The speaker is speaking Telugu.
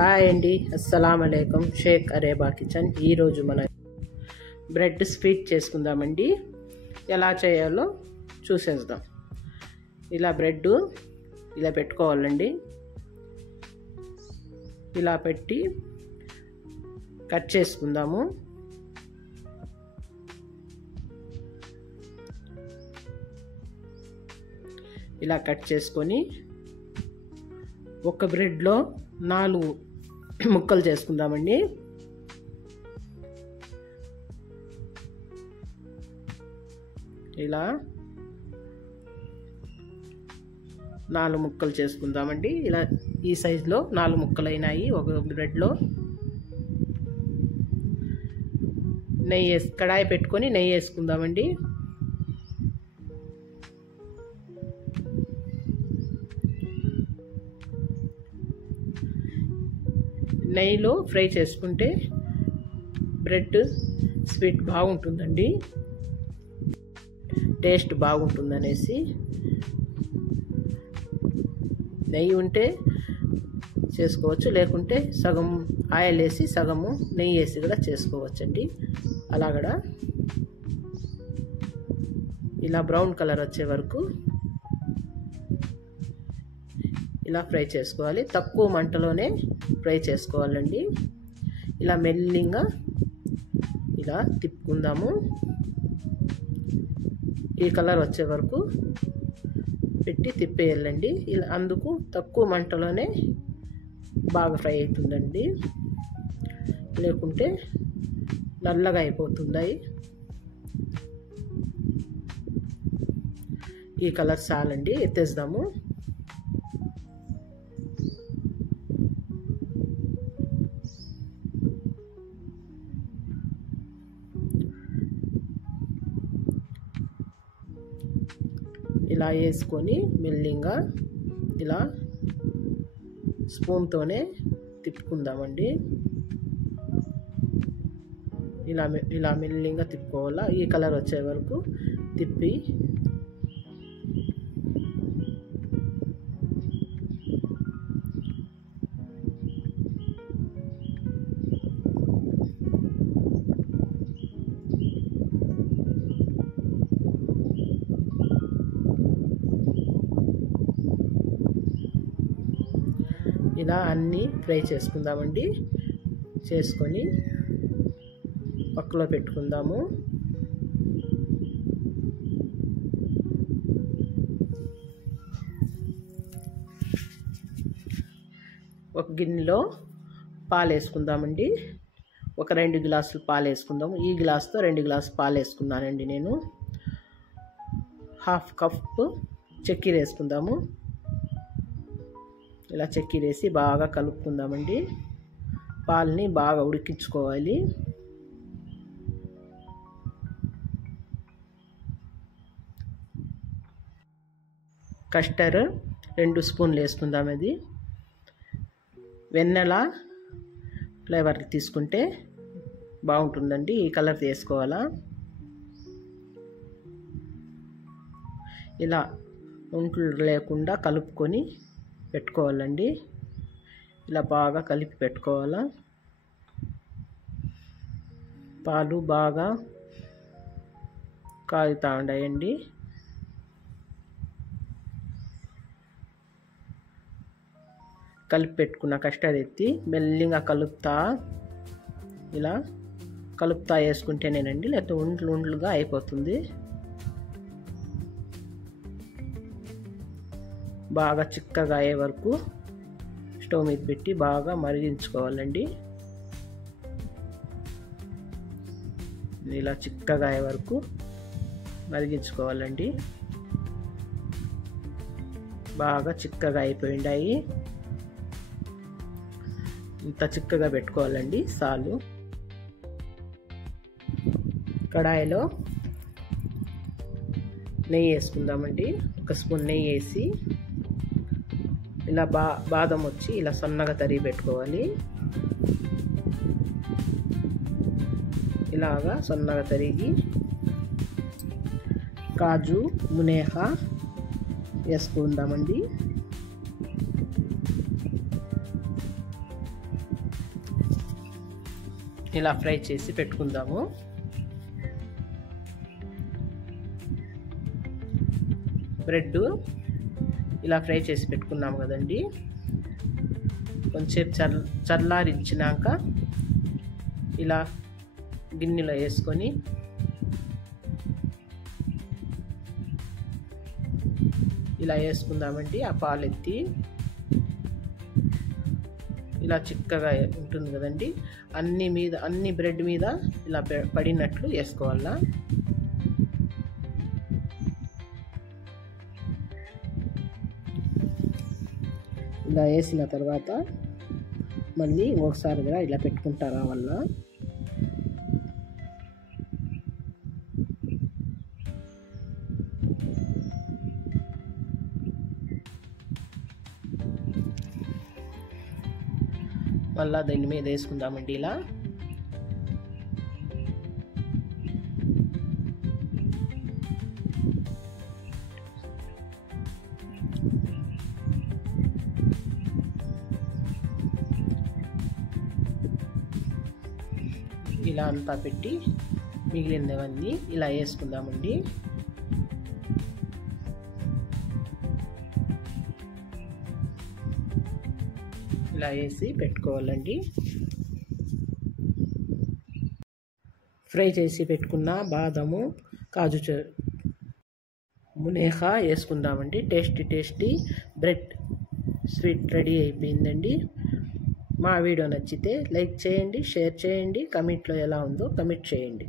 హాయ్ అండి, అస్సలాం అలైకుం. షేక్ అరేబా కిచెన్. ఈరోజు మనం బ్రెడ్ స్వీట్ చేసుకుందామండి. ఎలా చేయాలో చూసేద్దాం. ఇలా బ్రెడ్ ఇలా పెట్టుకోవాలండి. ఇలా పెట్టి కట్ చేసుకుందాము. ఇలా కట్ చేసుకొని ఒక బ్రెడ్లో 4 ముక్కలు చేసుకుందామండి. ఇలా 4 ముక్కలు చేసుకుందామండి. ఇలా ఈ సైజులో 4 ముక్కలు అయినాయి. ఒక బ్రెడ్లో కడాయి పెట్టుకొని నెయ్యి వేసుకుందామండి. నెయ్యిలో ఫ్రై చేసుకుంటే బ్రెడ్ స్వీట్ బాగుంటుందండి, టేస్ట్ బాగుంటుందనేసి. నెయ్యి ఉంటే చేసుకోవచ్చు, లేకుంటే సగం ఆయిల్ వేసి సగము నెయ్యి వేసి కూడా చేసుకోవచ్చండి. అలా కూడా ఇలా బ్రౌన్ కలర్ వచ్చే వరకు ఇలా ఫ్రై చేసుకోవాలి. తక్కువ మంటలోనే ఫ్రై చేసుకోవాలండి. ఇలా మెల్లిగా ఇలా తిప్పుకుందాము. ఈ కలర్ వచ్చే వరకు పెట్టి తిప్పేయాలండి. ఇలా అందుకు తక్కువ మంటలోనే బాగా ఫ్రై అవుతుందండి, లేకుంటే నల్లగా అయిపోతున్నాయి. ఈ కలర్ చాలండి, ఎత్తేద్దాము. ఇలా వేసుకొని మెల్లిగా ఇలా స్పూన్తోనే తిప్పుకుందామండి. ఇలా మెల్లిగా తిప్పుకోవాలా. ఈ కలర్ వచ్చే వరకు తిప్పి ఇలా అన్నీ ఫ్రై చేసుకుందామండి. చేసుకొని పక్కలో పెట్టుకుందాము. ఒక గిన్నెలో పాలు వేసుకుందామండి. ఒక 2 గ్లాసులు పాలు వేసుకుందాము. ఈ గ్లాస్తో 2 గ్లాసులు పాలు వేసుకున్నానండి నేను. 1/2 కప్పు చక్కెర వేసుకుందాము. ఇలా చక్కెర వేసి బాగా కలుపుకుందామండి. పాలని బాగా ఉడికించుకోవాలి. కస్టర్డ్ 2 స్పూన్లు వేసుకుందాం. అది వెన్నెల ఫ్లేవర్ తీసుకుంటే బాగుంటుందండి. ఈ కలర్ వేసుకోవాలా. ఇలా ఉంట్లు లేకుండా కలుపుకొని పెట్టుకోవాలండి. ఇలా బాగా కలిపి పెట్టుకోవాలా. పాలు బాగా కాగుతూ ఉన్నాయండి. కలిపి పెట్టుకున్న కస్టర్డ్ ఎత్తి మెల్లిగా ఇలా కలుపుతా వేసుకుంటేనేనండి, లేకపోతే ఉంట్లుగా అయిపోతుంది. బాగా చిక్కగా అయ్యే వరకు స్టవ్ మీద పెట్టి బాగా మరిగించుకోవాలండి. ఇలా చిక్కగా అయ్యే వరకు మరిగించుకోవాలండి. బాగా చిక్కగా అయిపోయిండాయి. ఇంత చిక్కగా పెట్టుకోవాలండి చాలు. కడాయిలో నెయ్యి వేసుకుందామండి. 1 స్పూన్ నెయ్యి వేసి ఇలా బాదం వచ్చి ఇలా సన్నగా తరిగి పెట్టుకోవాలి. ఇలాగా సన్నగా తరిగి కాజు మునేహ వేసుకుందామండి. ఇలా ఫ్రై చేసి పెట్టుకుందాము. బ్రెడ్ ఇలా ఫ్రై చేసి పెట్టుకున్నాము కదండి. కొంచెం చల్లారించినాక ఇలా గిన్నెలో వేసుకొని ఇలా వేసుకుందామండి. ఆ పాలెత్తి ఇలా చిక్కగా ఉంటుంది కదండి. అన్ని బ్రెడ్ మీద ఇలా పడినట్లు వేసుకోవాలా. ఇలా వేసిన తర్వాత మళ్ళీ ఒకసారి కూడా ఇలా పెట్టుకుంటారా వల్ల మళ్ళీ దాని మీద వేసుకుందామండి. ఇలా ఇలా అంతా పెట్టి మిగిలినవన్నీ ఇలా వేసుకుందామండి. ఇలా వేసి పెట్టుకోవాలండి. ఫ్రై చేసి పెట్టుకున్న బాదము, కాజు మునేహా వేసుకుందామండి. టేస్టీ బ్రెడ్ స్వీట్ రెడీ అయిపోయిందండి. మా వీడియో నచ్చితే లైక్ చేయండి, షేర్ చేయండి, కమెంట్లో ఎలా ఉందో కమెంట్ చేయండి.